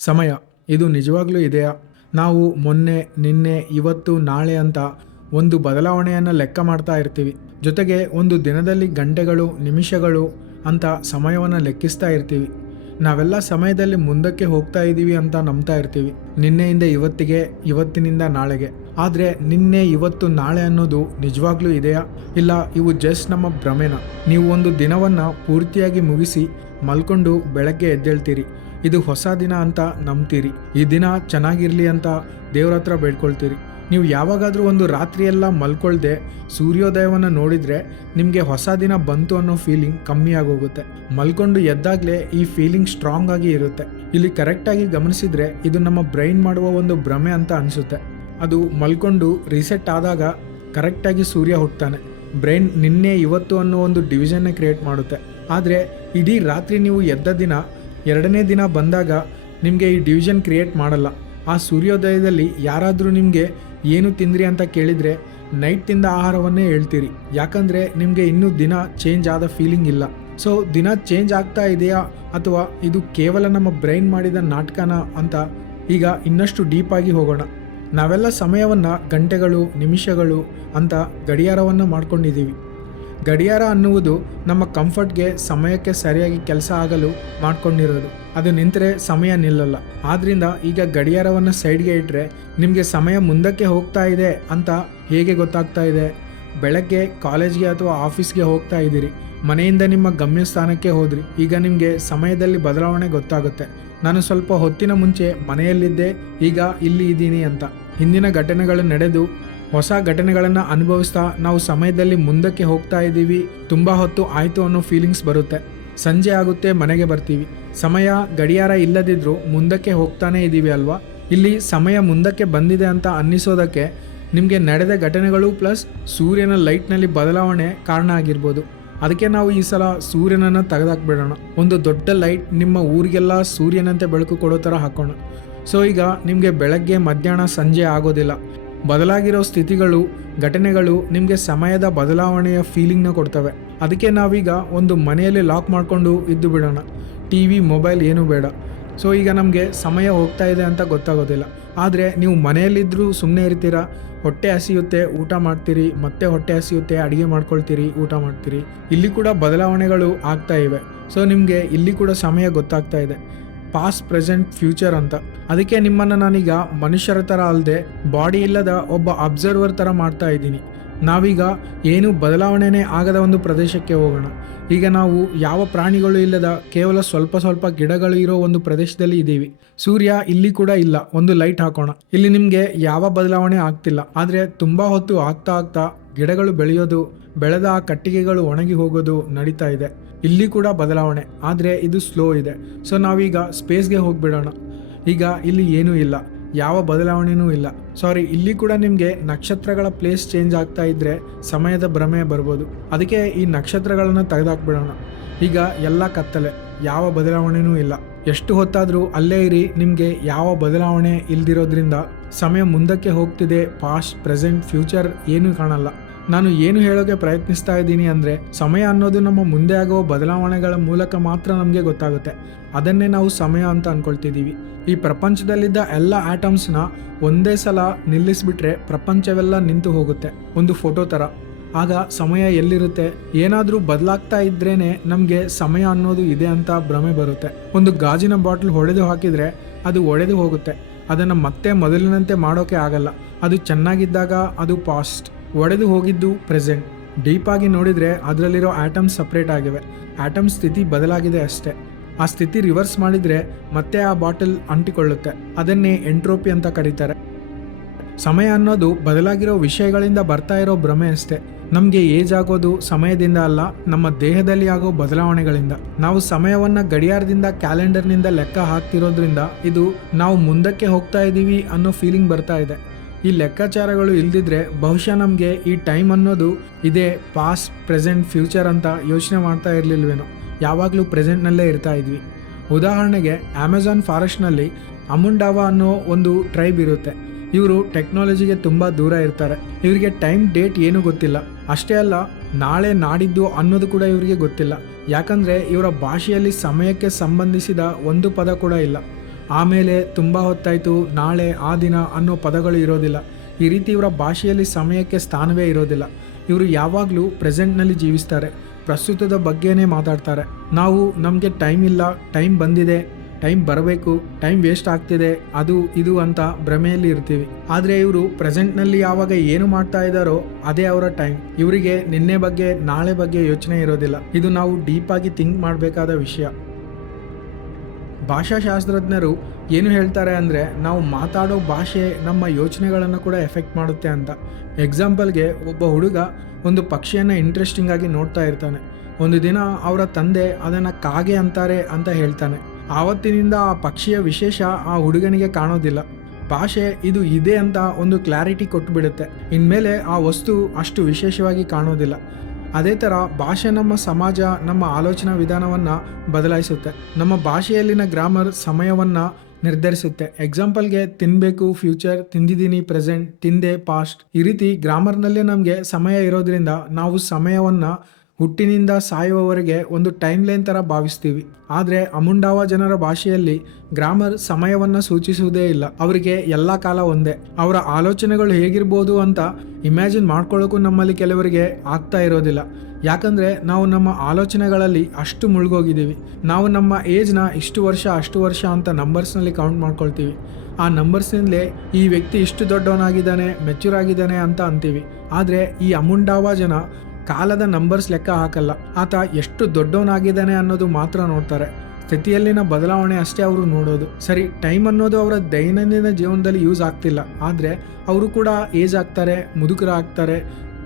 ಸಮಯ ಇದು ನಿಜವಾಗ್ಲೂ ಇದೆಯಾ? ನಾವು ಮೊನ್ನೆ, ನಿನ್ನೆ, ಇವತ್ತು, ನಾಳೆ ಅಂತ ಒಂದು ಬದಲಾವಣೆಯನ್ನು ಲೆಕ್ಕ ಮಾಡ್ತಾ ಇರ್ತೀವಿ. ಜೊತೆಗೆ ಒಂದು ದಿನದಲ್ಲಿ ಗಂಟೆಗಳು, ನಿಮಿಷಗಳು ಅಂತ ಸಮಯವನ್ನು ಲೆಕ್ಕಿಸ್ತಾ ಇರ್ತೀವಿ. ನಾವೆಲ್ಲ ಸಮಯದಲ್ಲಿ ಮುಂದಕ್ಕೆ ಹೋಗ್ತಾ ಇದ್ದೀವಿ ಅಂತ ನಂಬ್ತಾ ಇರ್ತೀವಿ. ನಿನ್ನೆಯಿಂದ ಇವತ್ತಿಗೆ, ಇವತ್ತಿನಿಂದ ನಾಳೆಗೆ. ಆದರೆ ನಿನ್ನೆ, ಇವತ್ತು, ನಾಳೆ ಅನ್ನೋದು ನಿಜವಾಗ್ಲೂ ಇದೆಯಾ? ಇಲ್ಲ ಇವು ಜಸ್ಟ್ ನಮ್ಮ ಭ್ರಮೆನ? ನೀವು ಒಂದು ದಿನವನ್ನು ಪೂರ್ತಿಯಾಗಿ ಮುಗಿಸಿ ಮಲ್ಕೊಂಡು ಬೆಳಗ್ಗೆ ಎದ್ದೇಳ್ತೀರಿ. ಇದು ಹೊಸ ದಿನ ಅಂತ ನಂಬ್ತೀರಿ. ಈ ದಿನ ಚೆನ್ನಾಗಿರಲಿ ಅಂತ ದೇವ್ರ ಹತ್ರ ಬೇಡ್ಕೊಳ್ತೀರಿ. ನೀವು ಯಾವಾಗಾದರೂ ಒಂದು ರಾತ್ರಿಯೆಲ್ಲ ಮಲ್ಕೊಳ್ದೆ ಸೂರ್ಯೋದಯವನ್ನು ನೋಡಿದರೆ ನಿಮಗೆ ಹೊಸ ದಿನ ಬಂತು ಅನ್ನೋ ಫೀಲಿಂಗ್ ಕಮ್ಮಿ ಆಗೋಗುತ್ತೆ. ಮಲ್ಕೊಂಡು ಎದ್ದಾಗಲೇ ಈ ಫೀಲಿಂಗ್ ಸ್ಟ್ರಾಂಗ್ ಆಗಿ ಇರುತ್ತೆ. ಇಲ್ಲಿ ಕರೆಕ್ಟಾಗಿ ಗಮನಿಸಿದರೆ ಇದು ನಮ್ಮ ಬ್ರೈನ್ ಮಾಡುವ ಒಂದು ಭ್ರಮೆ ಅಂತ ಅನಿಸುತ್ತೆ. ಅದು ಮಲ್ಕೊಂಡು ರೀಸೆಟ್ ಆದಾಗ ಕರೆಕ್ಟಾಗಿ ಸೂರ್ಯ ಹುಟ್ಟುತ್ತಾನೆ. ಬ್ರೈನ್ ನಿನ್ನೆ ಇವತ್ತು ಅನ್ನೋ ಒಂದು ಡಿವಿಷನ್ನೇ ಕ್ರಿಯೇಟ್ ಮಾಡುತ್ತೆ. ಆದರೆ ಇಡೀ ರಾತ್ರಿ ನೀವು ಎದ್ದ ದಿನ, ಎರಡನೇ ದಿನ ಬಂದಾಗ ನಿಮಗೆ ಈ ಡಿವಿಷನ್ ಕ್ರಿಯೇಟ್ ಮಾಡಲ್ಲ. ಆ ಸೂರ್ಯೋದಯದಲ್ಲಿ ಯಾರಾದರೂ ನಿಮಗೆ ಏನು ತಿಂದ್ರಿ ಅಂತ ಕೇಳಿದರೆ ನೈಟ್ ತಿಂದ ಆಹಾರವನ್ನೇ ಹೇಳ್ತೀರಿ. ಯಾಕಂದರೆ ನಿಮಗೆ ಇನ್ನೂ ದಿನ ಚೇಂಜ್ ಆದ ಫೀಲಿಂಗ್ ಇಲ್ಲ. ಸೊ ದಿನ ಚೇಂಜ್ ಆಗ್ತಾ ಇದೆಯಾ ಅಥವಾ ಇದು ಕೇವಲ ನಮ್ಮ ಬ್ರೈನ್ ಮಾಡಿದ ನಾಟಕನ ಅಂತ ಈಗ ಇನ್ನಷ್ಟು ಡೀಪಾಗಿ ಹೋಗೋಣ. ನಾವೆಲ್ಲ ಸಮಯವನ್ನು ಗಂಟೆಗಳು, ನಿಮಿಷಗಳು ಅಂತ ಗಡಿಯಾರವನ್ನು ಮಾಡ್ಕೊಂಡಿದ್ದೀವಿ. ಗಡಿಯಾರ ಅನ್ನುವುದು ನಮ್ಮ ಕಂಫರ್ಟ್ಗೆ, ಸಮಯಕ್ಕೆ ಸರಿಯಾಗಿ ಕೆಲಸ ಆಗಲು ಮಾಡ್ಕೊಂಡಿರೋದು. ಅದು ನಿಂತರೆ ಸಮಯ ನಿಲ್ಲಲ್ಲ. ಆದ್ದರಿಂದ ಈಗ ಗಡಿಯಾರವನ್ನು ಸೈಡ್ಗೆ ಇಟ್ಟರೆ ನಿಮಗೆ ಸಮಯ ಮುಂದಕ್ಕೆ ಹೋಗ್ತಾ ಇದೆ ಅಂತ ಹೇಗೆ ಗೊತ್ತಾಗ್ತಾ ಇದೆ? ಬೆಳಗ್ಗೆ ಕಾಲೇಜ್ಗೆ ಅಥವಾ ಆಫೀಸ್ಗೆ ಹೋಗ್ತಾ ಇದ್ದೀರಿ, ಮನೆಯಿಂದ ನಿಮ್ಮ ಗಮ್ಯಸ್ಥಾನಕ್ಕೆ ಹೋದ್ರಿ. ಈಗ ನಿಮಗೆ ಸಮಯದಲ್ಲಿ ಬದಲಾವಣೆ ಗೊತ್ತಾಗುತ್ತೆ. ನಾನು ಸ್ವಲ್ಪ ಹೊತ್ತಿನ ಮುಂಚೆ ಮನೆಯಲ್ಲಿದ್ದೆ, ಈಗ ಇಲ್ಲಿ ಇದ್ದೀನಿ ಅಂತ. ಹಿಂದಿನ ಘಟನೆಗಳು ನಡೆದು ಹೊಸ ಘಟನೆಗಳನ್ನು ಅನುಭವಿಸ್ತಾ ನಾವು ಸಮಯದಲ್ಲಿ ಮುಂದಕ್ಕೆ ಹೋಗ್ತಾ ಇದ್ದೀವಿ. ತುಂಬ ಹೊತ್ತು ಆಯಿತು ಅನ್ನೋ ಫೀಲಿಂಗ್ಸ್ ಬರುತ್ತೆ. ಸಂಜೆ ಆಗುತ್ತೆ, ಮನೆಗೆ ಬರ್ತೀವಿ. ಸಮಯ ಗಡಿಯಾರ ಇಲ್ಲದಿದ್ದರೂ ಮುಂದಕ್ಕೆ ಹೋಗ್ತಾನೇ ಇದ್ದೀವಿ ಅಲ್ವಾ? ಇಲ್ಲಿ ಸಮಯ ಮುಂದಕ್ಕೆ ಬಂದಿದೆ ಅಂತ ಅನ್ನಿಸೋದಕ್ಕೆ ನಿಮಗೆ ನಡೆದ ಘಟನೆಗಳು ಪ್ಲಸ್ ಸೂರ್ಯನ ಲೈಟ್ನಲ್ಲಿ ಬದಲಾವಣೆ ಕಾರಣ ಆಗಿರ್ಬೋದು. ಅದಕ್ಕೆ ನಾವು ಈ ಸಲ ಸೂರ್ಯನನ್ನು ತೆಗೆದಾಕ್ಬಿಡೋಣ. ಒಂದು ದೊಡ್ಡ ಲೈಟ್ ನಿಮ್ಮ ಊರಿಗೆಲ್ಲ ಸೂರ್ಯನಂತೆ ಬೆಳಕು ಕೊಡೋ ಥರ ಹಾಕೋಣ. ಸೊ ಈಗ ನಿಮಗೆ ಬೆಳಗ್ಗೆ, ಮಧ್ಯಾಹ್ನ, ಸಂಜೆ ಆಗೋದಿಲ್ಲ. ಬದಲಾಗಿರೋ ಸ್ಥಿತಿಗಳು, ಘಟನೆಗಳು ನಿಮಗೆ ಸಮಯದ ಬದಲಾವಣೆಯ ಫೀಲಿಂಗ್ನ ಕೊಡ್ತವೆ. ಅದಕ್ಕೆ ನಾವೀಗ ಒಂದು ಮನೆಯಲ್ಲಿ ಲಾಕ್ ಮಾಡಿಕೊಂಡು ಇದ್ದು ಬಿಡೋಣ. ಟಿ ವಿ, ಮೊಬೈಲ್ ಏನೂ ಬೇಡ. ಸೊ ಈಗ ನಮಗೆ ಸಮಯ ಹೋಗ್ತಾ ಇದೆ ಅಂತ ಗೊತ್ತಾಗೋದಿಲ್ಲ. ಆದರೆ ನೀವು ಮನೆಯಲ್ಲಿದ್ದರೂ ಸುಮ್ಮನೆ ಇರ್ತೀರಾ. ಹೊಟ್ಟೆ ಹಸಿಯುತ್ತೆ, ಊಟ ಮಾಡ್ತೀರಿ, ಮತ್ತೆ ಹೊಟ್ಟೆ ಹಸಿಯುತ್ತೆ, ಅಡುಗೆ ಮಾಡ್ಕೊಳ್ತೀರಿ, ಊಟ ಮಾಡ್ತೀರಿ. ಇಲ್ಲಿ ಕೂಡ ಬದಲಾವಣೆಗಳು ಆಗ್ತಾ ಇವೆ. ಸೊ ನಿಮಗೆ ಇಲ್ಲಿ ಕೂಡ ಸಮಯ ಗೊತ್ತಾಗ್ತಾ ಇದೆ. ಪಾಸ್ಟ್, ಪ್ರೆಸೆಂಟ್, ಫ್ಯೂಚರ್ ಅಂತ. ಅದಕ್ಕೆ ನಿಮ್ಮನ್ನು ನಾನೀಗ ಮನುಷ್ಯರ ಥರ ಅಲ್ಲದೆ ಬಾಡಿ ಇಲ್ಲದ ಒಬ್ಬ ಅಬ್ಸರ್ವರ್ ಥರ ಮಾಡ್ತಾ ಇದ್ದೀನಿ. ನಾವೀಗ ಏನು ಬದಲಾವಣೆನೇ ಆಗದ ಒಂದು ಪ್ರದೇಶಕ್ಕೆ ಹೋಗೋಣ. ಈಗ ನಾವು ಯಾವ ಪ್ರಾಣಿಗಳು ಇಲ್ಲದ ಕೇವಲ ಸ್ವಲ್ಪ ಸ್ವಲ್ಪ ಗಿಡಗಳು ಇರೋ ಒಂದು ಪ್ರದೇಶದಲ್ಲಿ ಇದ್ದೀವಿ. ಸೂರ್ಯ ಇಲ್ಲಿ ಕೂಡ ಇಲ್ಲ. ಒಂದು ಲೈಟ್ ಹಾಕೋಣ. ಇಲ್ಲಿ ನಿಮಗೆ ಯಾವ ಬದಲಾವಣೆ ಆಗ್ತಿಲ್ಲ. ಆದರೆ ತುಂಬ ಹೊತ್ತು ಆಗ್ತಾ ಆಗ್ತಾ ಗಿಡಗಳು ಬೆಳೆಯೋದು, ಬೆಳೆದ ಆ ಕಟ್ಟಿಗೆಗಳು ಒಣಗಿ ಹೋಗೋದು ನಡೀತಾ ಇದೆ. ಇಲ್ಲಿ ಕೂಡ ಬದಲಾವಣೆ, ಆದರೆ ಇದು ಸ್ಲೋ ಇದೆ. ಸೊ ನಾವೀಗ ಸ್ಪೇಸ್ಗೆ ಹೋಗಿಬಿಡೋಣ. ಈಗ ಇಲ್ಲಿ ಏನೂ ಇಲ್ಲ, ಯಾವ ಬದಲಾವಣೆಯೂ ಇಲ್ಲ. ಇಲ್ಲಿ ಕೂಡ ನಿಮಗೆ ನಕ್ಷತ್ರಗಳ ಪ್ಲೇಸ್ ಚೇಂಜ್ ಆಗ್ತಾ ಇದ್ದರೆ ಸಮಯದ ಭ್ರಮೆ ಬರ್ಬೋದು. ಅದಕ್ಕೆ ಈ ನಕ್ಷತ್ರಗಳನ್ನು ತೆಗೆದಾಕ್ಬಿಡೋಣ. ಈಗ ಎಲ್ಲ ಕತ್ತಲೆ, ಯಾವ ಬದಲಾವಣೆಯೂ ಇಲ್ಲ. ಎಷ್ಟು ಹೊತ್ತಾದರೂ ಅಲ್ಲೇ ಇರಿ, ನಿಮಗೆ ಯಾವ ಬದಲಾವಣೆ ಇಲ್ದಿರೋದ್ರಿಂದ ಸಮಯ ಮುಂದಕ್ಕೆ ಹೋಗ್ತಿದೆ. ಪಾಸ್ಟ್, ಪ್ರೆಸೆಂಟ್, ಫ್ಯೂಚರ್ ಏನೂ ಕಾಣಲ್ಲ. ನಾನು ಏನು ಹೇಳೋಕ್ಕೆ ಪ್ರಯತ್ನಿಸ್ತಾ ಇದ್ದೀನಿ ಅಂದರೆ, ಸಮಯ ಅನ್ನೋದು ನಮ್ಮ ಮುಂದೆ ಆಗುವ ಬದಲಾವಣೆಗಳ ಮೂಲಕ ಮಾತ್ರ ನಮಗೆ ಗೊತ್ತಾಗುತ್ತೆ. ಅದನ್ನೇ ನಾವು ಸಮಯ ಅಂತ ಅಂದ್ಕೊಳ್ತಿದ್ದೀವಿ. ಈ ಪ್ರಪಂಚದಲ್ಲಿದ್ದ ಎಲ್ಲ ಆಟಮ್ಸ್ನ ಒಂದೇ ಸಲ ನಿಲ್ಲಿಸಿಬಿಟ್ರೆ ಪ್ರಪಂಚವೆಲ್ಲ ನಿಂತು ಹೋಗುತ್ತೆ, ಒಂದು ಫೋಟೋ ಥರ. ಆಗ ಸಮಯ ಎಲ್ಲಿರುತ್ತೆ? ಏನಾದರೂ ಬದಲಾಗ್ತಾ ಇದ್ರೇ ನಮಗೆ ಸಮಯ ಅನ್ನೋದು ಇದೆ ಅಂತ ಭ್ರಮೆ ಬರುತ್ತೆ. ಒಂದು ಗಾಜಿನ ಬಾಟ್ಲ್ ಹೊಡೆದು ಹಾಕಿದರೆ ಅದು ಒಡೆದು ಹೋಗುತ್ತೆ. ಅದನ್ನು ಮತ್ತೆ ಮೊದಲಿನಂತೆ ಮಾಡೋಕ್ಕೆ ಆಗಲ್ಲ. ಅದು ಚೆನ್ನಾಗಿದ್ದಾಗ ಅದು ಪಾಸ್ಟ್, ಒಡೆದು ಹೋಗಿದ್ದು ಪ್ರೆಸೆಂಟ್. ಡೀಪಾಗಿ ನೋಡಿದರೆ ಅದರಲ್ಲಿರೋ ಆಟಮ್ಸ್ ಸಪ್ರೇಟ್ ಆಗಿವೆ. ಆಟಮ್ ಸ್ಥಿತಿ ಬದಲಾಗಿದೆ ಅಷ್ಟೇ. ಆ ಸ್ಥಿತಿ ರಿವರ್ಸ್ ಮಾಡಿದರೆ ಮತ್ತೆ ಆ ಬಾಟಲ್ ಅಂಟಿಕೊಳ್ಳುತ್ತೆ. ಅದನ್ನೇ ಎಂಟ್ರೋಪಿ ಅಂತ ಕರೀತಾರೆ. ಸಮಯ ಅನ್ನೋದು ಬದಲಾಗಿರೋ ವಿಷಯಗಳಿಂದ ಬರ್ತಾ ಇರೋ ಭ್ರಮೆ ಅಷ್ಟೇ. ನಮಗೆ ಏಜ್ ಆಗೋದು ಸಮಯದಿಂದ ಅಲ್ಲ, ನಮ್ಮ ದೇಹದಲ್ಲಿ ಆಗೋ ಬದಲಾವಣೆಗಳಿಂದ. ನಾವು ಸಮಯವನ್ನು ಗಡಿಯಾರದಿಂದ, ಕ್ಯಾಲೆಂಡರ್ನಿಂದ ಲೆಕ್ಕ ಹಾಕ್ತಿರೋದ್ರಿಂದ ಇದು ನಾವು ಮುಂದಕ್ಕೆ ಹೋಗ್ತಾ ಇದ್ದೀವಿ ಅನ್ನೋ ಫೀಲಿಂಗ್ ಬರ್ತಾ ಇದೆ. ಈ ಲೆಕ್ಕಾಚಾರಗಳು ಇಲ್ದಿದ್ರೆ ಬಹುಶಃ ನಮಗೆ ಈ ಟೈಮ್ ಅನ್ನೋದು ಇದೇ ಪಾಸ್ಟ್, ಪ್ರೆಸೆಂಟ್, ಫ್ಯೂಚರ್ ಅಂತ ಯೋಚನೆ ಮಾಡ್ತಾ ಇರಲಿಲ್ವೇನೋ. ಯಾವಾಗಲೂ ಪ್ರೆಸೆಂಟ್ನಲ್ಲೇ ಇರ್ತಾ ಇದ್ವಿ. ಉದಾಹರಣೆಗೆ ಅಮೆಜಾನ್ ಫಾರೆಸ್ಟ್ನಲ್ಲಿ ಅಮುಂಡಾವಾ ಅನ್ನೋ ಒಂದು ಟ್ರೈಬ್ ಇರುತ್ತೆ. ಇವರು ಟೆಕ್ನಾಲಜಿಗೆ ತುಂಬ ದೂರ ಇರ್ತಾರೆ. ಇವರಿಗೆ ಟೈಮ್, ಡೇಟ್ ಏನೂ ಗೊತ್ತಿಲ್ಲ. ಅಷ್ಟೇ ಅಲ್ಲ, ನಾಳೆ, ನಾಡಿದ್ದು ಅನ್ನೋದು ಕೂಡ ಇವರಿಗೆ ಗೊತ್ತಿಲ್ಲ. ಯಾಕಂದರೆ ಇವರ ಭಾಷೆಯಲ್ಲಿ ಸಮಯಕ್ಕೆ ಸಂಬಂಧಿಸಿದ ಒಂದು ಪದ ಕೂಡ ಇಲ್ಲ. ಆಮೇಲೆ, ತುಂಬ ಹೊತ್ತಾಯಿತು, ನಾಳೆ, ಆ ದಿನ ಅನ್ನೋ ಪದಗಳು ಇರೋದಿಲ್ಲ. ಈ ರೀತಿ ಇವರ ಭಾಷೆಯಲ್ಲಿ ಸಮಯಕ್ಕೆ ಸ್ಥಾನವೇ ಇರೋದಿಲ್ಲ. ಇವರು ಯಾವಾಗಲೂ ಪ್ರೆಸೆಂಟ್ನಲ್ಲಿ ಜೀವಿಸ್ತಾರೆ, ಪ್ರಸ್ತುತದ ಬಗ್ಗೆನೇ ಮಾತಾಡ್ತಾರೆ. ನಾವು ನಮಗೆ ಟೈಮ್ ಇಲ್ಲ, ಟೈಮ್ ಬಂದಿದೆ, ಟೈಮ್ ಬರಬೇಕು, ಟೈಮ್ ವೇಸ್ಟ್ ಆಗ್ತಿದೆ, ಅದು ಇದು ಅಂತ ಭ್ರಮೆಯಲ್ಲಿ ಇರ್ತೀವಿ. ಆದರೆ ಇವರು ಪ್ರೆಸೆಂಟ್ನಲ್ಲಿ ಯಾವಾಗ ಏನು ಮಾಡ್ತಾ ಇದ್ದಾರೋ ಅದೇ ಅವರ ಟೈಮ್. ಇವರಿಗೆ ನಿನ್ನೆ ಬಗ್ಗೆ, ನಾಳೆ ಬಗ್ಗೆ ಯೋಚನೆ ಇರೋದಿಲ್ಲ. ಇದು ನಾವು ಡೀಪಾಗಿ ಥಿಂಕ್ ಮಾಡಬೇಕಾದ ವಿಷಯ. ಭಾಷಾಶಾಸ್ತ್ರಜ್ಞರು ಏನು ಹೇಳ್ತಾರೆ ಅಂದರೆ, ನಾವು ಮಾತಾಡೋ ಭಾಷೆ ನಮ್ಮ ಯೋಚನೆಗಳನ್ನು ಕೂಡ ಎಫೆಕ್ಟ್ ಮಾಡುತ್ತೆ ಅಂತ. ಎಕ್ಸಾಂಪಲ್ಗೆ, ಒಬ್ಬ ಹುಡುಗ ಒಂದು ಪಕ್ಷಿಯನ್ನು ಇಂಟ್ರೆಸ್ಟಿಂಗ್ ಆಗಿ ನೋಡ್ತಾ ಇರ್ತಾನೆ. ಒಂದು ದಿನ ಅವರ ತಂದೆ ಅದನ್ನು ಕಾಗೆ ಅಂತಾರೆ ಅಂತ ಹೇಳ್ತಾನೆ. ಆವತ್ತಿನಿಂದ ಆ ಪಕ್ಷಿಯ ವಿಶೇಷ ಆ ಹುಡುಗನಿಗೆ ಕಾಣೋದಿಲ್ಲ. ಭಾಷೆ ಇದು ಇದೆ ಅಂತ ಒಂದು ಕ್ಲಾರಿಟಿ ಕೊಟ್ಟುಬಿಡುತ್ತೆ. ಇನ್ಮೇಲೆ ಆ ವಸ್ತು ಅಷ್ಟು ವಿಶೇಷವಾಗಿ ಕಾಣೋದಿಲ್ಲ. ಅದೇ ಥರ ಭಾಷೆ ನಮ್ಮ ಸಮಾಜ, ನಮ್ಮ ಆಲೋಚನಾ ವಿಧಾನವನ್ನು ಬದಲಾಯಿಸುತ್ತೆ. ನಮ್ಮ ಭಾಷೆಯಲ್ಲಿನ ಗ್ರಾಮರ್ ಸಮಯವನ್ನು ನಿರ್ಧರಿಸುತ್ತೆ. ಎಕ್ಸಾಂಪಲ್ಗೆ, ತಿನ್ನಬೇಕು ಫ್ಯೂಚರ್, ತಿಂದಿದ್ದೀನಿ ಪ್ರೆಸೆಂಟ್, ತಿಂದೆ ಪಾಸ್ಟ್. ಈ ರೀತಿ ಗ್ರಾಮರ್ನಲ್ಲೇ ನಮಗೆ ಸಮಯ ಇರೋದ್ರಿಂದ ನಾವು ಸಮಯವನ್ನು ಹುಟ್ಟಿನಿಂದ ಸಾಯುವವರೆಗೆ ಒಂದು ಟೈಮ್ ಲೈನ್ ಥರ ಭಾವಿಸ್ತೀವಿ. ಆದರೆ ಅಮುಂಡಾವ ಜನರ ಭಾಷೆಯಲ್ಲಿ ಗ್ರಾಮರ್ ಸಮಯವನ್ನು ಸೂಚಿಸುವುದೇ ಇಲ್ಲ. ಅವರಿಗೆ ಎಲ್ಲ ಕಾಲ ಒಂದೇ. ಅವರ ಆಲೋಚನೆಗಳು ಹೇಗಿರ್ಬೋದು ಅಂತ ಇಮ್ಯಾಜಿನ್ ಮಾಡ್ಕೊಳ್ಳೋಕ್ಕೂ ನಮ್ಮಲ್ಲಿ ಕೆಲವರಿಗೆ ಆಗ್ತಾ ಇರೋದಿಲ್ಲ. ಯಾಕಂದರೆ ನಾವು ನಮ್ಮ ಆಲೋಚನೆಗಳಲ್ಲಿ ಅಷ್ಟು ಮುಳುಗೋಗಿದ್ದೀವಿ. ನಾವು ನಮ್ಮ ಏಜ್ನ ಇಷ್ಟು ವರ್ಷ ಅಷ್ಟು ವರ್ಷ ಅಂತ ನಂಬರ್ಸ್ನಲ್ಲಿ ಕೌಂಟ್ ಮಾಡ್ಕೊಳ್ತೀವಿ. ಆ ನಂಬರ್ಸ್ನಿಂದಲೇ ಈ ವ್ಯಕ್ತಿ ಇಷ್ಟು ದೊಡ್ಡವನಾಗಿದ್ದಾನೆ, ಮೆಚ್ಯೂರ್ ಆಗಿದ್ದಾನೆ ಅಂತ ಅಂತೀವಿ. ಆದರೆ ಈ ಅಮುಂಡಾವ ಜನ ಕಾಲದ ನಂಬರ್ಸ್ ಲೆಕ್ಕ ಹಾಕಲ್ಲ. ಆತ ಎಷ್ಟು ದೊಡ್ಡವನಾಗಿದ್ದಾನೆ ಅನ್ನೋದು ಮಾತ್ರ ನೋಡ್ತಾರೆ. ಸ್ಥಿತಿಯಲ್ಲಿನ ಬದಲಾವಣೆ ಅಷ್ಟೇ ಅವರು ನೋಡೋದು. ಸರಿ, ಟೈಮ್ ಅನ್ನೋದು ಅವರ ದೈನಂದಿನ ಜೀವನದಲ್ಲಿ ಯೂಸ್ ಆಗ್ತಿಲ್ಲ, ಆದರೆ ಅವರು ಕೂಡ ಏಜ್ ಆಗ್ತಾರೆ, ಮುದುಕರಾಗ್ತಾರೆ.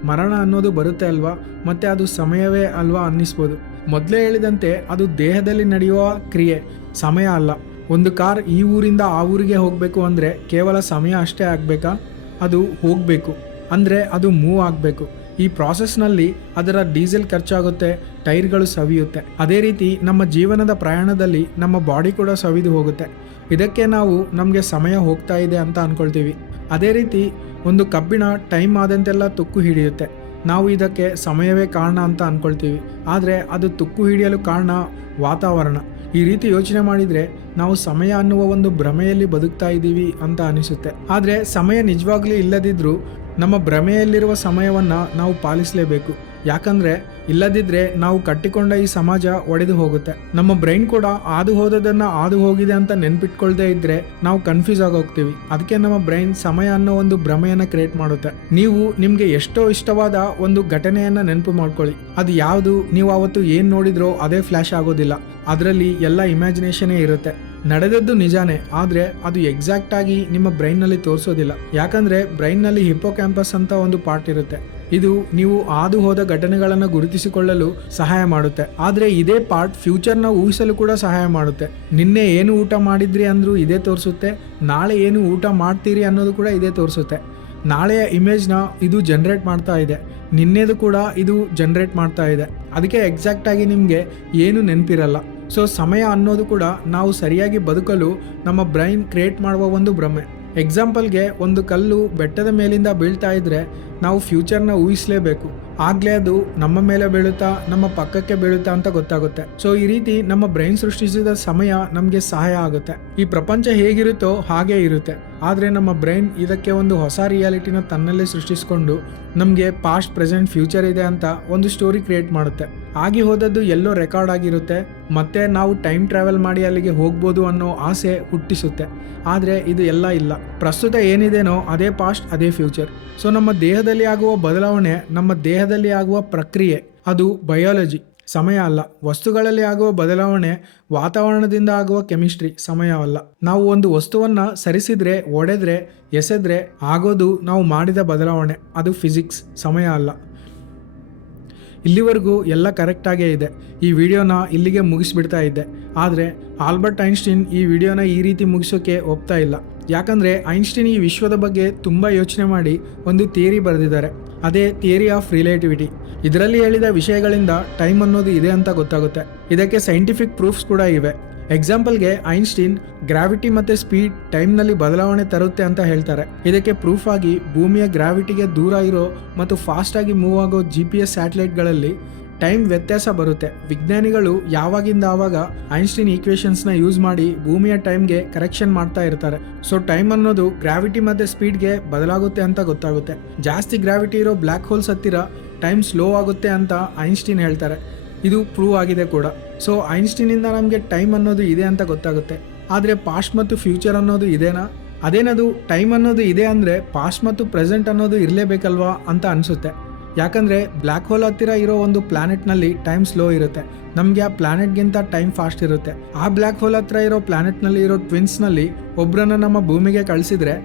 ಮರಣ ಅನ್ನೋದು ಬರುತ್ತೆ ಅಲ್ವಾ, ಮತ್ತು ಅದು ಸಮಯವೇ ಅಲ್ವಾ ಅನ್ನಿಸ್ಬೋದು. ಮೊದಲೇ ಹೇಳಿದಂತೆ ಅದು ದೇಹದಲ್ಲಿ ನಡೆಯುವ ಕ್ರಿಯೆ, ಸಮಯ ಅಲ್ಲ. ಒಂದು ಕಾರ್ ಈ ಊರಿಂದ ಆ ಊರಿಗೆ ಹೋಗಬೇಕು ಅಂದರೆ ಕೇವಲ ಸಮಯ ಅಷ್ಟೇ ಆಗಬೇಕಾ? ಅದು ಹೋಗಬೇಕು ಅಂದರೆ ಅದು ಮೂವ್ ಆಗಬೇಕು. ಈ ಪ್ರಾಸೆಸ್ನಲ್ಲಿ ಅದರ ಡೀಸೆಲ್ ಖರ್ಚಾಗುತ್ತೆ, ಟೈರ್ಗಳು ಸವಿಯುತ್ತೆ. ಅದೇ ರೀತಿ ನಮ್ಮ ಜೀವನದ ಪ್ರಯಾಣದಲ್ಲಿ ನಮ್ಮ ಬಾಡಿ ಕೂಡ ಸವಿದು ಹೋಗುತ್ತೆ. ಇದಕ್ಕೆ ನಾವು ನಮಗೆ ಸಮಯ ಹೋಗ್ತಾ ಇದೆ ಅಂತ ಅಂದ್ಕೊಳ್ತೀವಿ. ಅದೇ ರೀತಿ ಒಂದು ಕಬ್ಬಿಣ ಟೈಮ್ ಆದಂತೆಲ್ಲ ತುಕ್ಕು ಹಿಡಿಯುತ್ತೆ. ನಾವು ಇದಕ್ಕೆ ಸಮಯವೇ ಕಾರಣ ಅಂತ ಅಂದ್ಕೊಳ್ತೀವಿ, ಆದರೆ ಅದು ತುಕ್ಕು ಹಿಡಿಯಲು ಕಾರಣ ವಾತಾವರಣ. ಈ ರೀತಿ ಯೋಚನೆ ಮಾಡಿದರೆ ನಾವು ಸಮಯ ಅನ್ನುವ ಒಂದು ಭ್ರಮೆಯಲ್ಲಿ ಬದುಕ್ತಾ ಇದ್ದೀವಿ ಅಂತ ಅನಿಸುತ್ತೆ. ಆದರೆ ಸಮಯ ನಿಜವಾಗ್ಲೂ ಇಲ್ಲದಿದ್ದರೂ ನಮ್ಮ ಭ್ರಮೆಯಲ್ಲಿರುವ ಸಮಯವನ್ನು ನಾವು ಪಾಲಿಸಲೇಬೇಕು. ಯಾಕಂದರೆ ಇಲ್ಲದಿದ್ದರೆ ನಾವು ಕಟ್ಟಿಕೊಂಡ ಈ ಸಮಾಜ ಒಡೆದು ಹೋಗುತ್ತೆ. ನಮ್ಮ ಬ್ರೈನ್ ಕೂಡ ಹಾದು ಹೋದದನ್ನು ಹಾದು ಹೋಗಿದೆ ಅಂತ ನೆನ್ಪಿಟ್ಕೊಳ್ದೇ ಇದ್ದರೆ ನಾವು ಕನ್ಫ್ಯೂಸ್ ಆಗೋಗ್ತೀವಿ. ಅದಕ್ಕೆ ನಮ್ಮ ಬ್ರೈನ್ ಸಮಯ ಅನ್ನೋ ಒಂದು ಭ್ರಮೆಯನ್ನು ಕ್ರಿಯೇಟ್ ಮಾಡುತ್ತೆ. ನೀವು ನಿಮಗೆ ಎಷ್ಟೋ ಇಷ್ಟವಾದ ಒಂದು ಘಟನೆಯನ್ನು ನೆನಪು ಮಾಡ್ಕೊಳ್ಳಿ. ಅದು ಯಾವುದು, ನೀವು ಆವತ್ತು ಏನು ನೋಡಿದ್ರೋ ಅದೇ ಫ್ಲ್ಯಾಶ್ ಆಗೋದಿಲ್ಲ. ಅದರಲ್ಲಿ ಎಲ್ಲ ಇಮ್ಯಾಜಿನೇಷನೇ ಇರುತ್ತೆ. ನಡೆದದ್ದು ನಿಜಾನೇ, ಆದರೆ ಅದು ಎಕ್ಸಾಕ್ಟಾಗಿ ನಿಮ್ಮ ಬ್ರೈನ್ನಲ್ಲಿ ತೋರಿಸೋದಿಲ್ಲ. ಯಾಕಂದರೆ ಬ್ರೈನ್ನಲ್ಲಿ ಹಿಪ್ಪೋಕ್ಯಾಂಪಸ್ ಅಂತ ಒಂದು ಪಾರ್ಟ್ ಇರುತ್ತೆ. ಇದು ನೀವು ಹಾದು ಹೋದ ಘಟನೆಗಳನ್ನು ಗುರುತಿಸಿಕೊಳ್ಳಲು ಸಹಾಯ ಮಾಡುತ್ತೆ. ಆದರೆ ಇದೇ ಪಾರ್ಟ್ ಫ್ಯೂಚರ್ನ ಊಹಿಸಲು ಕೂಡ ಸಹಾಯ ಮಾಡುತ್ತೆ. ನಿನ್ನೆ ಏನು ಊಟ ಮಾಡಿದ್ರಿ ಅಂದರೂ ಇದೇ ತೋರಿಸುತ್ತೆ, ನಾಳೆ ಏನು ಊಟ ಮಾಡ್ತೀರಿ ಅನ್ನೋದು ಕೂಡ ಇದೇ ತೋರಿಸುತ್ತೆ. ನಾಳೆಯ ಇಮೇಜ್ನ ಇದು ಜನ್ರೇಟ್ ಮಾಡ್ತಾ ಇದೆ, ನಿನ್ನೆದು ಕೂಡ ಇದು ಜನ್ರೇಟ್ ಮಾಡ್ತಾ ಇದೆ. ಅದಕ್ಕೆ ಎಕ್ಸಾಕ್ಟಾಗಿ ನಿಮಗೆ ಏನು ನೆನಪಿರಲ್ಲ. ಸೊ ಸಮಯ ಅನ್ನೋದು ಕೂಡ ನಾವು ಸರಿಯಾಗಿ ಬದುಕಲು ನಮ್ಮ ಬ್ರೈನ್ ಕ್ರಿಯೇಟ್ ಮಾಡುವ ಒಂದು ಭ್ರಮೆ. ಎಕ್ಸಾಂಪಲ್ಗೆ, ಒಂದು ಕಲ್ಲು ಬೆಟ್ಟದ ಮೇಲಿಂದ ಬೀಳ್ತಾ ಇದ್ದರೆ ನಾವು ಫ್ಯೂಚರ್ನ ಊಹಿಸಲೇಬೇಕು. ಆಗಲೇ ಅದು ನಮ್ಮ ಮೇಲೆ ಬೀಳುತ್ತಾ, ನಮ್ಮ ಪಕ್ಕಕ್ಕೆ ಬೀಳುತ್ತಾ ಅಂತ ಗೊತ್ತಾಗುತ್ತೆ. ಸೊ ಈ ರೀತಿ ನಮ್ಮ ಬ್ರೈನ್ ಸೃಷ್ಟಿಸಿದ ಸಮಯ ನಮಗೆ ಸಹಾಯ ಆಗುತ್ತೆ. ಈ ಪ್ರಪಂಚ ಹೇಗಿರುತ್ತೋ ಹಾಗೇ ಇರುತ್ತೆ, ಆದರೆ ನಮ್ಮ ಬ್ರೈನ್ ಇದಕ್ಕೆ ಒಂದು ಹೊಸ ರಿಯಾಲಿಟಿನ ತನ್ನಲ್ಲೇ ಸೃಷ್ಟಿಸಿಕೊಂಡು ನಮಗೆ ಪಾಸ್ಟ್, ಪ್ರೆಸೆಂಟ್, ಫ್ಯೂಚರ್ ಇದೆ ಅಂತ ಒಂದು ಸ್ಟೋರಿ ಕ್ರಿಯೇಟ್ ಮಾಡುತ್ತೆ. ಆಗಿ ಹೋದದ್ದು ಎಲ್ಲೋ ರೆಕಾರ್ಡ್ ಆಗಿರುತ್ತೆ, ಮತ್ತೆ ನಾವು ಟೈಮ್ ಟ್ರಾವೆಲ್ ಮಾಡಿ ಅಲ್ಲಿಗೆ ಹೋಗ್ಬೋದು ಅನ್ನೋ ಆಸೆ ಹುಟ್ಟಿಸುತ್ತೆ. ಆದರೆ ಇದು ಎಲ್ಲ ಇಲ್ಲ. ಪ್ರಸ್ತುತ ಏನಿದೆನೋ ಅದೇ ಪಾಸ್ಟ್, ಅದೇ ಫ್ಯೂಚರ್. ಸೊ ನಮ್ಮ ದೇಹದಲ್ಲಿ ಆಗುವ ಬದಲಾವಣೆ, ನಮ್ಮ ದೇಹದಲ್ಲಿ ಆಗುವ ಪ್ರಕ್ರಿಯೆ, ಅದು ಬಯಾಲಜಿ, ಸಮಯ ಅಲ್ಲ. ವಸ್ತುಗಳಲ್ಲಿ ಆಗುವ ಬದಲಾವಣೆ ವಾತಾವರಣದಿಂದ ಆಗುವ ಕೆಮಿಸ್ಟ್ರಿ, ಸಮಯವಲ್ಲ. ನಾವು ಒಂದು ವಸ್ತುವನ್ನು ಸರಿಸಿದ್ರೆ, ಒಡೆದ್ರೆ, ಎಸೆದ್ರೆ ಆಗೋದು ನಾವು ಮಾಡಿದ ಬದಲಾವಣೆ, ಅದು ಫಿಸಿಕ್ಸ್, ಸಮಯ ಅಲ್ಲ. ಇಲ್ಲಿವರೆಗೂ ಎಲ್ಲ ಕರೆಕ್ಟಾಗೇ ಇದೆ. ಈ ವಿಡಿಯೋನ ಇಲ್ಲಿಗೆ ಮುಗಿಸ್ಬಿಡ್ತಾ ಇದ್ದೆ, ಆದರೆ ಆಲ್ಬರ್ಟ್ ಐನ್ಸ್ಟೀನ್ ಈ ವಿಡಿಯೋನ ಈ ರೀತಿ ಮುಗಿಸೋಕ್ಕೆ ಒಪ್ತಾ ಇಲ್ಲ. ಯಾಕಂದರೆ ಐನ್ಸ್ಟೀನ್ ಈ ವಿಶ್ವದ ಬಗ್ಗೆ ತುಂಬ ಯೋಚನೆ ಮಾಡಿ ಒಂದು ಥಿಯರಿ ಬರೆದಿದ್ದಾರೆ. ಅದೇ ಥಿಯರಿ ಆಫ್ ರಿಲೇಟಿವಿಟಿ. ಇದರಲ್ಲಿ ಹೇಳಿದ ವಿಷಯಗಳಿಂದ ಟೈಮ್ ಅನ್ನೋದು ಇದೆ ಅಂತ ಗೊತ್ತಾಗುತ್ತೆ. ಇದಕ್ಕೆ ಸೈಂಟಿಫಿಕ್ ಪ್ರೂಫ್ಸ್ ಕೂಡ ಇವೆ. ಎಕ್ಸಾಂಪಲ್ಗೆ, ಐನ್ಸ್ಟೀನ್ ಗ್ರಾವಿಟಿ ಮತ್ತು ಸ್ಪೀಡ್ ಟೈಮ್ನಲ್ಲಿ ಬದಲಾವಣೆ ತರುತ್ತೆ ಅಂತ ಹೇಳ್ತಾರೆ. ಇದಕ್ಕೆ ಪ್ರೂಫ್ ಆಗಿ ಭೂಮಿಯ ಗ್ರಾವಿಟಿಗೆ ದೂರ ಇರೋ ಮತ್ತು ಫಾಸ್ಟಾಗಿ ಮೂವ್ ಆಗೋ GPS ಸ್ಯಾಟಲೈಟ್ಗಳಲ್ಲಿ ಟೈಮ್ ವ್ಯತ್ಯಾಸ ಬರುತ್ತೆ. ವಿಜ್ಞಾನಿಗಳು ಯಾವಾಗಿಂದ ಆವಾಗ ಐನ್ಸ್ಟೀನ್ ಈಕ್ವೇಶನ್ಸ್ನ ಯೂಸ್ ಮಾಡಿ ಭೂಮಿಯ ಟೈಮ್ಗೆ ಕರೆಕ್ಷನ್ ಮಾಡ್ತಾ ಇರ್ತಾರೆ. ಸೊ ಟೈಮ್ ಅನ್ನೋದು ಗ್ರಾವಿಟಿ ಮತ್ತು ಸ್ಪೀಡ್ಗೆ ಬದಲಾಗುತ್ತೆ ಅಂತ ಗೊತ್ತಾಗುತ್ತೆ. ಜಾಸ್ತಿ ಗ್ರಾವಿಟಿ ಇರೋ ಬ್ಲ್ಯಾಕ್ ಹೋಲ್ಸ್ ಹತ್ತಿರ ಟೈಮ್ ಸ್ಲೋ ಆಗುತ್ತೆ ಅಂತ ಐನ್ಸ್ಟೀನ್ ಹೇಳ್ತಾರೆ. ಇದು ಪ್ರೂವ್ ಆಗಿದೆ ಕೂಡ. ಸೊ ಐನ್ಸ್ಟೀನಿಂದ ನಮಗೆ ಟೈಮ್ ಅನ್ನೋದು ಇದೆ ಅಂತ ಗೊತ್ತಾಗುತ್ತೆ. ಆದರೆ ಪಾಸ್ಟ್ ಮತ್ತು ಫ್ಯೂಚರ್ ಅನ್ನೋದು ಇದೇನಾ? ಅದೇನದು ಟೈಮ್ ಅನ್ನೋದು ಇದೆ ಅಂದರೆ ಪಾಸ್ಟ್ ಮತ್ತು ಪ್ರೆಸೆಂಟ್ ಅನ್ನೋದು ಇರಲೇಬೇಕಲ್ವಾ ಅಂತ ಅನಿಸುತ್ತೆ. ಯಾಕಂದರೆ ಬ್ಲ್ಯಾಕ್ ಹೋಲ್ ಹತ್ತಿರ ಇರೋ ಒಂದು ಪ್ಲ್ಯಾನೆಟ್ನಲ್ಲಿ ಟೈಮ್ ಸ್ಲೋ ಇರುತ್ತೆ, ನಮಗೆ ಆ ಪ್ಲ್ಯಾನೆಟ್ಗಿಂತ ಟೈಮ್ ಫಾಸ್ಟ್ ಇರುತ್ತೆ. ಆ ಬ್ಲ್ಯಾಕ್ ಹೋಲ್ ಹತ್ರ ಇರೋ ಪ್ಲ್ಯಾನೆಟ್ನಲ್ಲಿ ಇರೋ ಟ್ವಿನ್ಸ್ನಲ್ಲಿ ಒಬ್ಬರನ್ನ ನಮ್ಮ ಭೂಮಿಗೆ ಕಳಿಸಿದರೆ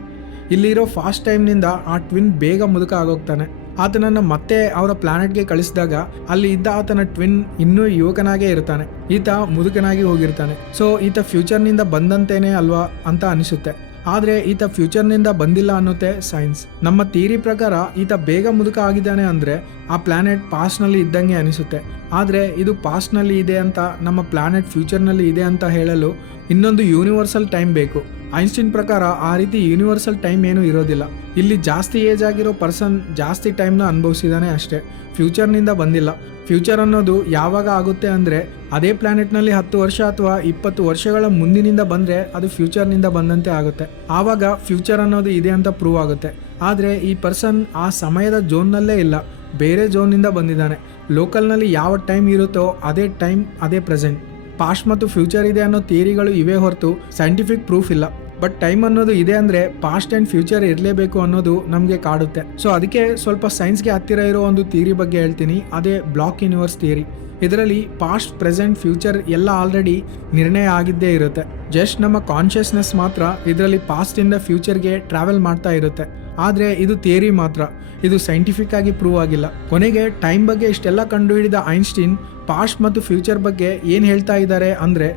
ಇಲ್ಲಿರೋ ಫಾಸ್ಟ್ ಟೈಮ್ನಿಂದ ಆ ಟ್ವಿನ್ ಬೇಗ ಮುದುಕ ಆಗೋಗ್ತಾನೆ. ಆತನನ್ನು ಮತ್ತೆ ಅವರ ಪ್ಲಾನೆಟ್ಗೆ ಕಳಿಸಿದಾಗ ಅಲ್ಲಿ ಇದ್ದ ಆತನ ಟ್ವಿನ್ ಇನ್ನೂ ಯುವಕನಾಗೇ ಇರ್ತಾನೆ, ಈತ ಮುದುಕನಾಗಿ ಹೋಗಿರ್ತಾನೆ. ಸೊ ಈತ ಫ್ಯೂಚರ್ನಿಂದ ಬಂದಂತೇನೆ ಅಲ್ವಾ ಅಂತ ಅನಿಸುತ್ತೆ. ಆದರೆ ಈತ ಫ್ಯೂಚರ್ನಿಂದ ಬಂದಿಲ್ಲ ಅನ್ನುತ್ತೆ ಸೈನ್ಸ್. ನಮ್ಮ ಥಿಯರಿ ಪ್ರಕಾರ ಈತ ಬೇಗ ಮುದುಕ ಆಗಿದ್ದಾನೆ ಅಂದರೆ ಆ ಪ್ಲಾನೆಟ್ ಪಾಸ್ಟ್ನಲ್ಲಿ ಇದ್ದಂಗೆ ಅನಿಸುತ್ತೆ. ಆದರೆ ಇದು ಪಾಸ್ಟ್ನಲ್ಲಿ ಇದೆ ಅಂತ, ನಮ್ಮ ಪ್ಲಾನೆಟ್ ಫ್ಯೂಚರ್ನಲ್ಲಿ ಇದೆ ಅಂತ ಹೇಳಲು ಇನ್ನೊಂದು ಯೂನಿವರ್ಸಲ್ ಟೈಮ್ ಬೇಕು. ಐನ್ಸ್ಟೀನ್ ಪ್ರಕಾರ ಆ ರೀತಿ ಯೂನಿವರ್ಸಲ್ ಟೈಮ್ ಏನೂ ಇರೋದಿಲ್ಲ. ಇಲ್ಲಿ ಜಾಸ್ತಿ ಏಜ್ ಆಗಿರೋ ಪರ್ಸನ್ ಜಾಸ್ತಿ ಟೈಮ್ನ ಅನುಭವಿಸಿದಾನೆ ಅಷ್ಟೇ, ಫ್ಯೂಚರ್ನಿಂದ ಬಂದಿಲ್ಲ. ಫ್ಯೂಚರ್ ಅನ್ನೋದು ಯಾವಾಗ ಆಗುತ್ತೆ ಅಂದರೆ ಅದೇ ಪ್ಲ್ಯಾನೆಟ್ನಲ್ಲಿ 10 ವರ್ಷ ಅಥವಾ 20 ವರ್ಷಗಳ ಮುಂದಿನಿಂದ ಬಂದರೆ ಅದು ಫ್ಯೂಚರ್ನಿಂದ ಬಂದಂತೆ ಆಗುತ್ತೆ. ಆವಾಗ ಫ್ಯೂಚರ್ ಅನ್ನೋದು ಇದೆ ಅಂತ ಪ್ರೂವ್ ಆಗುತ್ತೆ. ಆದರೆ ಈ ಪರ್ಸನ್ ಆ ಸಮಯದ ಝೋನ್ನಲ್ಲೇ ಇಲ್ಲ, ಬೇರೆ ಝೋನ್ನಿಂದ ಬಂದಿದ್ದಾನೆ. ಲೋಕಲ್ನಲ್ಲಿ ಯಾವ ಟೈಮ್ ಇರುತ್ತೋ ಅದೇ ಟೈಮ್, ಅದೇ ಪ್ರೆಸೆಂಟ್. ಪಾಸ್ಟ್ ಮತ್ತು ಫ್ಯೂಚರ್ ಇದೆ ಅನ್ನೋ ಥಿಯರಿಗಳು ಇವೆ ಹೊರತು ಸೈಂಟಿಫಿಕ್ ಪ್ರೂಫ್ ಇಲ್ಲ. ಬಟ್ ಟೈಮ್ ಅನ್ನೋದು ಇದೆ ಅಂದರೆ ಪಾಸ್ಟ್ ಆ್ಯಂಡ್ ಫ್ಯೂಚರ್ ಇರಲೇಬೇಕು ಅನ್ನೋದು ನಮಗೆ ಕಾಡುತ್ತೆ. ಸೊ ಅದಕ್ಕೆ ಸ್ವಲ್ಪ ಸೈನ್ಸ್ಗೆ ಹತ್ತಿರ ಇರೋ ಒಂದು ಥಿಯರಿ ಬಗ್ಗೆ ಹೇಳ್ತೀನಿ, ಅದೇ ಬ್ಲಾಕ್ ಯೂನಿವರ್ಸ್ ಥಿಯರಿ. ಇದರಲ್ಲಿ ಪಾಸ್ಟ್, ಪ್ರೆಸೆಂಟ್, ಫ್ಯೂಚರ್ ಎಲ್ಲ ಆಲ್ರೆಡಿ ನಿರ್ಣಯ ಆಗಿದ್ದೇ ಇರುತ್ತೆ. ಜಸ್ಟ್ ನಮ್ಮ ಕಾನ್ಷಿಯಸ್ನೆಸ್ ಮಾತ್ರ ಇದರಲ್ಲಿ ಪಾಸ್ಟಿಂದ ಫ್ಯೂಚರ್ಗೆ ಟ್ರಾವೆಲ್ ಮಾಡ್ತಾ ಇರುತ್ತೆ. ಆದರೆ ಇದು ಥಿಯರಿ ಮಾತ್ರ, ಇದು ಸೈಂಟಿಫಿಕ್ ಆಗಿ ಪ್ರೂವ್ ಆಗಿಲ್ಲ. ಕೊನೆಗೆ ಟೈಮ್ ಬಗ್ಗೆ ಇಷ್ಟೆಲ್ಲ ಕಂಡುಹಿಡಿದ ಐನ್ಸ್ಟೀನ್ ಪಾಸ್ಟ್ ಮತ್ತು ಫ್ಯೂಚರ್ ಬಗ್ಗೆ ಏನು ಹೇಳ್ತಾ ಇದ್ದಾರೆ ಅಂದರೆ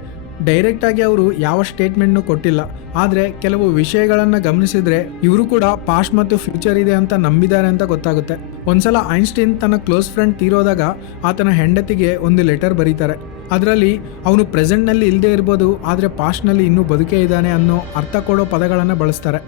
ಡೈರೆಕ್ಟಾಗಿ ಅವರು ಯಾವ ಸ್ಟೇಟ್ಮೆಂಟ್ನು ಕೊಟ್ಟಿಲ್ಲ. ಆದರೆ ಕೆಲವು ವಿಷಯಗಳನ್ನು ಗಮನಿಸಿದರೆ ಇವರು ಕೂಡ ಪಾಸ್ಟ್ ಮತ್ತು ಫ್ಯೂಚರ್ ಇದೆ ಅಂತ ನಂಬಿದ್ದಾರೆ ಅಂತ ಗೊತ್ತಾಗುತ್ತೆ. ಒಂದ್ಸಲ ಐನ್ಸ್ಟೀನ್ ತನ್ನ ಕ್ಲೋಸ್ ಫ್ರೆಂಡ್ ತೀರೋದಾಗ ಆತನ ಹೆಂಡತಿಗೆ ಒಂದು ಲೆಟರ್ ಬರೀತಾರೆ. ಅದರಲ್ಲಿ ಅವನು ಪ್ರೆಸೆಂಟ್ನಲ್ಲಿ ಇಲ್ಲದೆ ಇರ್ಬೋದು, ಆದರೆ ಪಾಸ್ಟ್ನಲ್ಲಿ ಇನ್ನೂ ಬದುಕೇ ಇದ್ದಾನೆ ಅನ್ನೋ ಅರ್ಥ ಕೊಡೋ ಪದಗಳನ್ನು ಬಳಸ್ತಾರೆ.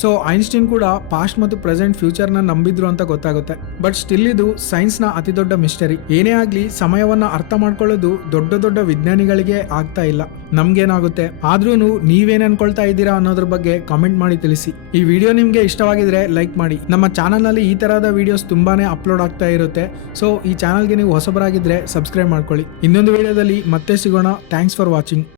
ಸೊ ಐನ್ಸ್ಟೀನ್ ಕೂಡ ಪಾಸ್ಟ್ ಮತ್ತು ಪ್ರೆಸೆಂಟ್ ಫ್ಯೂಚರ್ನ ನಂಬಿದ್ರು ಅಂತ ಗೊತ್ತಾಗುತ್ತೆ. ಬಟ್ ಸ್ಟಿಲ್ ಇದು ಸೈನ್ಸ್ನ ಅತಿ ದೊಡ್ಡ ಮಿಸ್ಟರಿ. ಏನೇ ಆಗಲಿ ಸಮಯವನ್ನು ಅರ್ಥ ಮಾಡ್ಕೊಳ್ಳೋದು ದೊಡ್ಡ ದೊಡ್ಡ ವಿಜ್ಞಾನಿಗಳಿಗೆ ಆಗ್ತಾ ಇಲ್ಲ, ನಮ್ಗೇನಾಗುತ್ತೆ? ಆದ್ರೂ ನೀವೇನು ಅನ್ಕೊಳ್ತಾ ಇದ್ದೀರಾ ಅನ್ನೋದ್ರ ಬಗ್ಗೆ ಕಾಮೆಂಟ್ ಮಾಡಿ ತಿಳಿಸಿ. ಈ ವಿಡಿಯೋ ನಿಮಗೆ ಇಷ್ಟವಾಗಿದ್ರೆ ಲೈಕ್ ಮಾಡಿ. ನಮ್ಮ ಚಾನಲ್ನಲ್ಲಿ ಈ ತರಹದ ವಿಡಿಯೋಸ್ ತುಂಬಾನೇ ಅಪ್ಲೋಡ್ ಆಗ್ತಾ ಇರುತ್ತೆ. ಸೊ ಈ ಚಾನಲ್ಗೆ ನೀವು ಹೊಸಬರಾಗಿದ್ರೆ ಸಬ್ಸ್ಕ್ರೈಬ್ ಮಾಡ್ಕೊಳ್ಳಿ. ಇನ್ನೊಂದು ವಿಡಿಯೋದಲ್ಲಿ ಮತ್ತೆ ಸಿಗೋಣ. Thanks for watching.